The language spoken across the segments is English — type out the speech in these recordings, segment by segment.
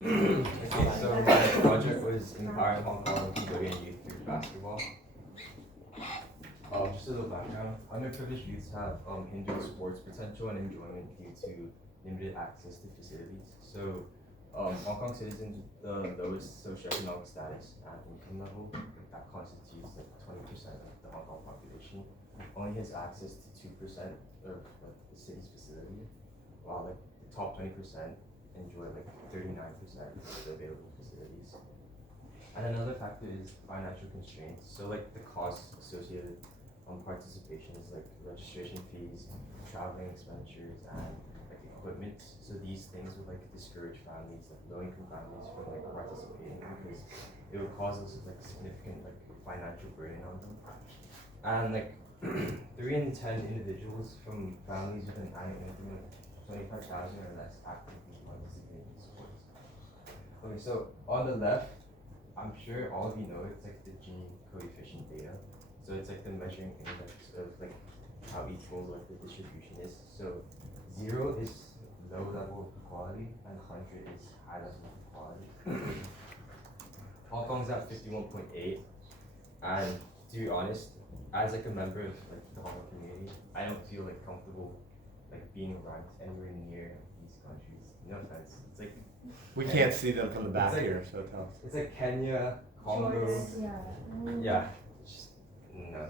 Okay, so my project was empowering Hong Kong Cambodian youth through basketball. Just a little background. Underprivileged youths have hindered sports potential and enjoyment due to limited access to facilities. So, Hong Kong citizens with the lowest socioeconomic status and income level, that constitutes like 20% of the Hong Kong population, only has access to 2% of like the city's facility, while like the top 20% enjoy like 39% of the available facilities. And another factor is financial constraints. So like the costs associated participation is like registration fees, traveling expenditures, and like equipment. So these things would like discourage families, like low income families, from like participating because it would cause us like significant like financial burden on them. And like 3 in 10 individuals from families with an annual income of 25,000 or less actively participate in sports. Okay, so on the left, I'm sure all of you know it's like the Gini coefficient data. So it's like the measuring index of like how equal like the distribution is. So 0 is low level of equality and 100 is high level of equality. Hong Kong's at 51.8, and to be honest, as like a member of like the Hong Kong community, I don't feel like comfortable like being ranked anywhere near these countries. No offense. It's like we can't see them from the back like, here, so tell us. It's like Kenya, Congo. Yeah. No.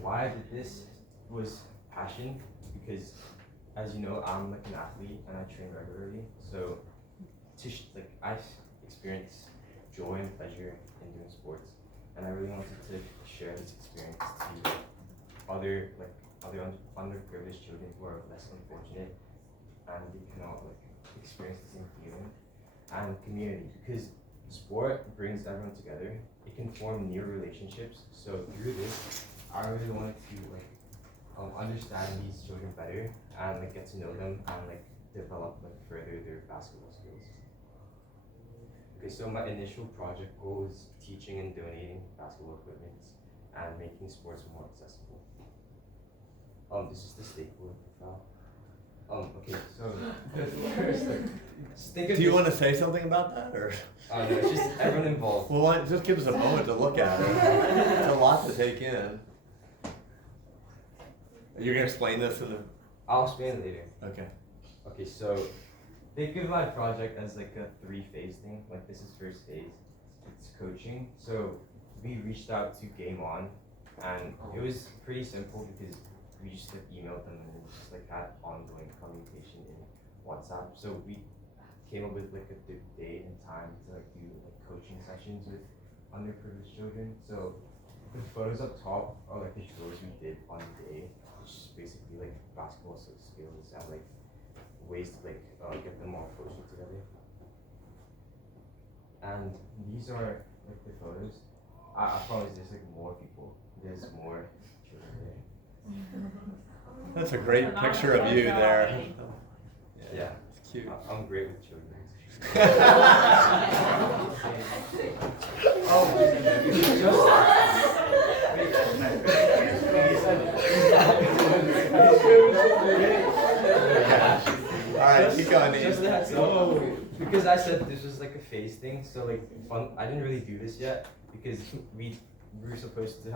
Why I did this was passion, because as you know, I'm like an athlete and I train regularly. So like I experience joy and pleasure in doing sports, and I really wanted to share this experience to other underprivileged children who are less unfortunate and they cannot like experience the same feeling, and community, because sport brings everyone together. It can form new relationships. So through this, I really wanted to like understand these children better and like get to know them and like develop like further their basketball skills. Okay, so my initial project goal was teaching and donating basketball equipment and making sports more accessible. This is the stakeholder profile. Okay, so first, like, just think of Do you want to say something about that, or? No, it's just everyone involved. Well, just give us a moment to look at it. It's a lot to take in. You're gonna explain this in the. I'll explain it later. Okay. Okay, so think of my project as like a 3-phase thing. Like this is first phase. It's coaching. So we reached out to Game On, and it was pretty simple because we just like emailed them and just like had ongoing communication in WhatsApp. So we came up with like a date and time to like do like coaching sessions with underprivileged children. So the photos up top are like the chores we did on the day, which is basically like basketball skills and like ways to like get them all closer together. And these are like the photos. I promise there's like more people. There's more children there. That's a great picture of you there. Yeah. It's cute. I'm great with children. Alright, keep going. Because I said this was like a phase thing, so like I didn't really do this yet because we were supposed to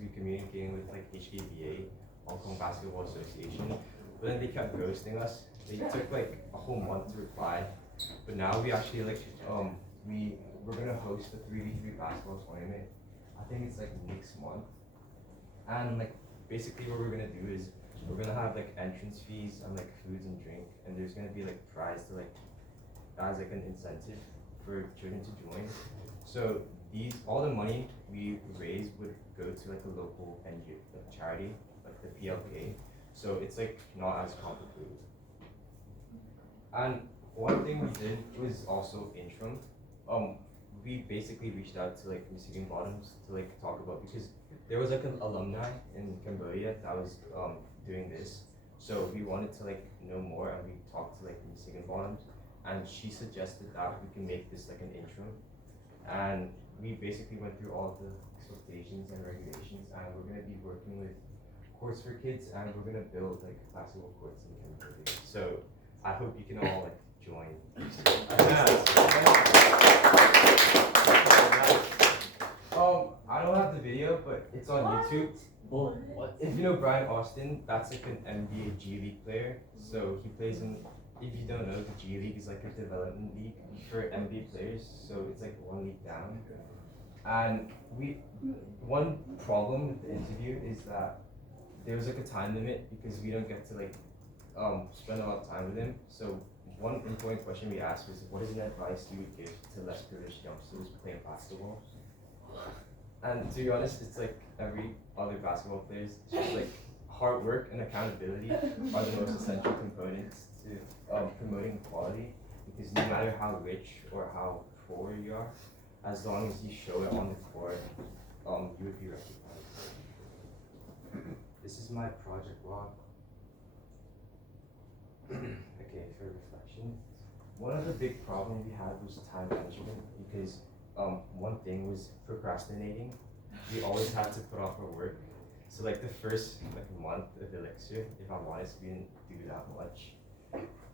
be communicating with like HKBA, Hong Kong Basketball Association, but then they kept ghosting us. They took like a whole month to reply, but now we actually like we're gonna host a 3v3 basketball tournament. I think it's like next month, and like basically what we're gonna do is we're gonna have like entrance fees and like foods and drink, and there's gonna be like prize to like as like an incentive for children to join. So all the money we raise would go to like a local NGO, like charity, like the PLK. So it's like not as complicated. And one thing we did was also interim. We basically reached out to like Michigan Bottoms to like talk about, because there was like an alumni in Cambodia that was doing this. So we wanted to like know more, and we talked to like Michigan Bottoms, and she suggested that we can make this like an interim. And we basically went through all the expectations and regulations, and we're gonna be working with courts for kids, and we're gonna build like basketball courts in Cambodia. So I hope you can all like join. I don't have the video, but it's on YouTube. What? If you know Brian Austin, that's like an NBA G League player. So he plays in, if you don't know, the G League is like a development league for NBA players. So it's like one league down. And one problem with the interview is that there was like a time limit because we don't get to like spend a lot of time with him. So one important question we asked was, what is an advice you would give to less privileged youngsters playing basketball? And to be honest, it's like every other basketball players, it's just like hard work and accountability are the most essential components to promoting equality, because no matter how rich or how poor you are, as long as you show it on the court, you would be recognized. This is my project log. Okay, for reflection. One of the big problems we had was time management, because one thing was procrastinating. We always had to put off our work. So like the first month of Elixir, if I'm honest, we didn't do that much.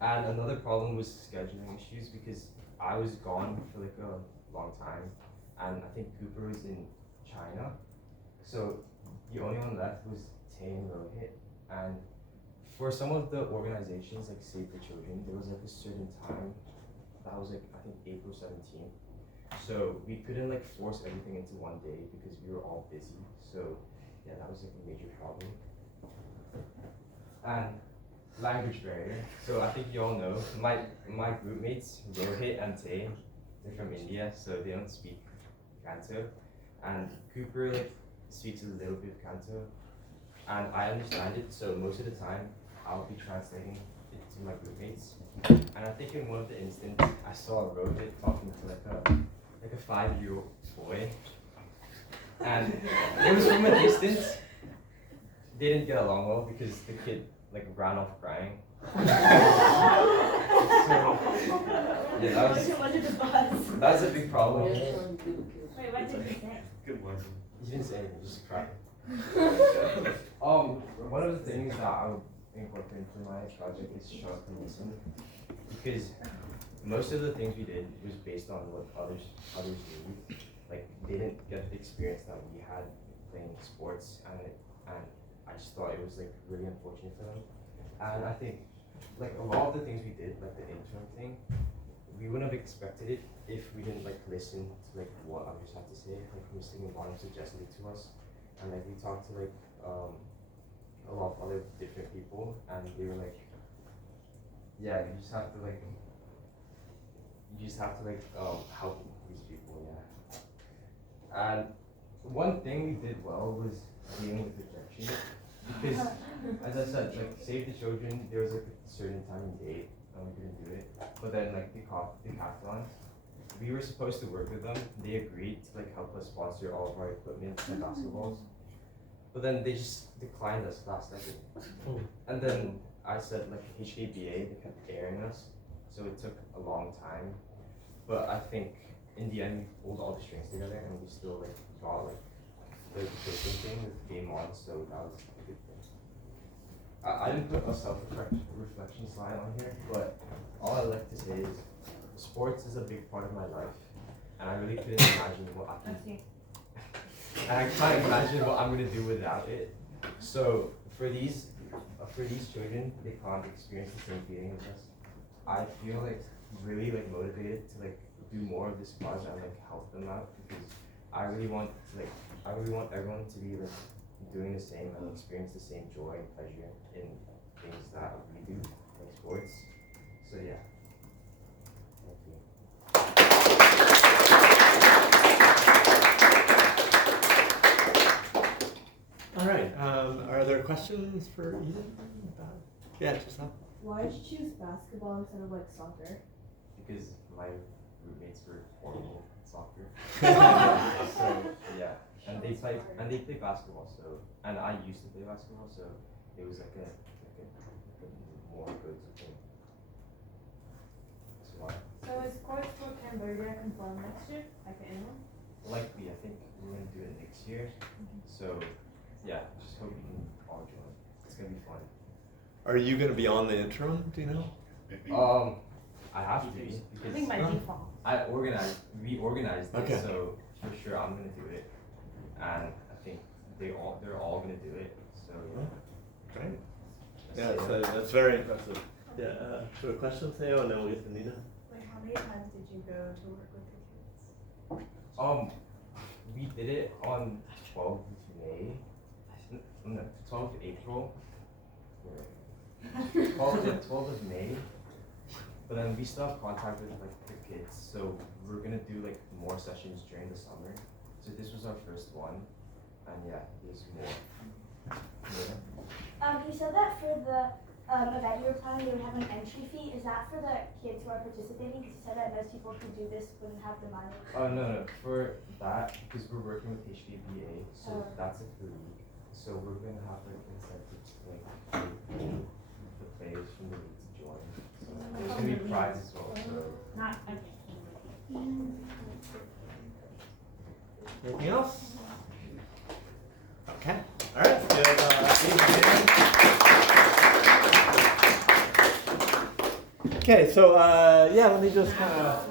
And another problem was scheduling issues, because I was gone for like a long time, and I think Cooper was in China. So the only one left was Tay and Rohit. And for some of the organizations like Save the Children, there was like a certain time, that was like I think April 17th. So we couldn't like force everything into one day because we were all busy. So yeah, that was like a major problem. And language barrier. So I think you all know my group mates, Rohit and Tay, they're from India, so they don't speak Canto. And Cooper like speaks a little bit of Canto, and I understand it. So most of the time, I'll be translating it to my group mates. And I think in one of the instances, I saw Rohit talking to like a 5-year-old boy, and it was from a distance. They didn't get along well because the kid like ran off crying. So, yeah, that was a big problem. Wait, what did you say? Good one. He didn't say anything, just cried. One of the things that I would incorporate into my project is show up and listen, because most of the things we did was based on what others knew. Like they didn't get the experience that we had playing sports, and I just thought it was like really unfortunate for them. And I think like a lot of the things we did, like the intern thing, we wouldn't have expected it if we didn't like listen to like what others had to say. Like Mr. Mubarak suggested it to us, and like we talked to like a lot of other different people, and they were like, yeah, you just have to help these people, yeah. And one thing we did well was dealing with rejection, because as I said, like Save the Children, there was like a certain time and date and we couldn't do it. But then like the decathlons, we were supposed to work with them. They agreed to like help us sponsor all of our equipment and basketballs. But then they just declined us last second. And then I said like HKBA, they kept airing us, so it took a long time. But I think in the end we pulled all the strings together and we still like got like the coaching thing with game on, so that was a good thing. I didn't put a self-reflection slide on here, but all I like to say is sports is a big part of my life, and I really couldn't imagine what I can. And I can't imagine what I'm gonna do without it. So for these children, they can't experience the same feeling as us. I feel like really like motivated to like do more of this project and like help them out, because I really want everyone to be like doing the same and experience the same joy and pleasure in things that we do, like sports. So yeah. Thank you. All right. Are there questions for Eden? Yeah, just now. Why did you choose basketball instead of like soccer? Because my roommates were horrible at soccer. So yeah, and they play basketball. So, and I used to play basketball, so it was like a more good thing. That's why. So is sports for Cambodia confirmed next year, like the annual? Likely, I think we're gonna do it next year. So yeah, just hope you can all join. It's gonna be fun. Are you going to be on the interim? Do you know? I we organized it, Okay. so for sure I'm gonna do it, and I think they're all gonna do it. So Great. that's Yeah, it. that's very impressive. Yeah, sort of questions, Theo, and then we'll get to Nina. Like, how many times did you go to work with the kids? We did it on 12th May. No, 12th April. 12th of May. But then we still have contact with like the kids, so we're gonna do like more sessions during the summer. So this was our first one, and yeah, there's more. Yeah. You said that for the event you were planning, they would have an entry fee. Is that for the kids who are participating? Because you said that most people who do this wouldn't have the money. Oh no, for that because we're working with HDBA, so Oh. that's like the league. So we're gonna have like incentives like the players from the league to join. So there's gonna be prizes as well. So Not, okay. Anything else? Okay. All right. Good. Okay. So yeah, let me just kind of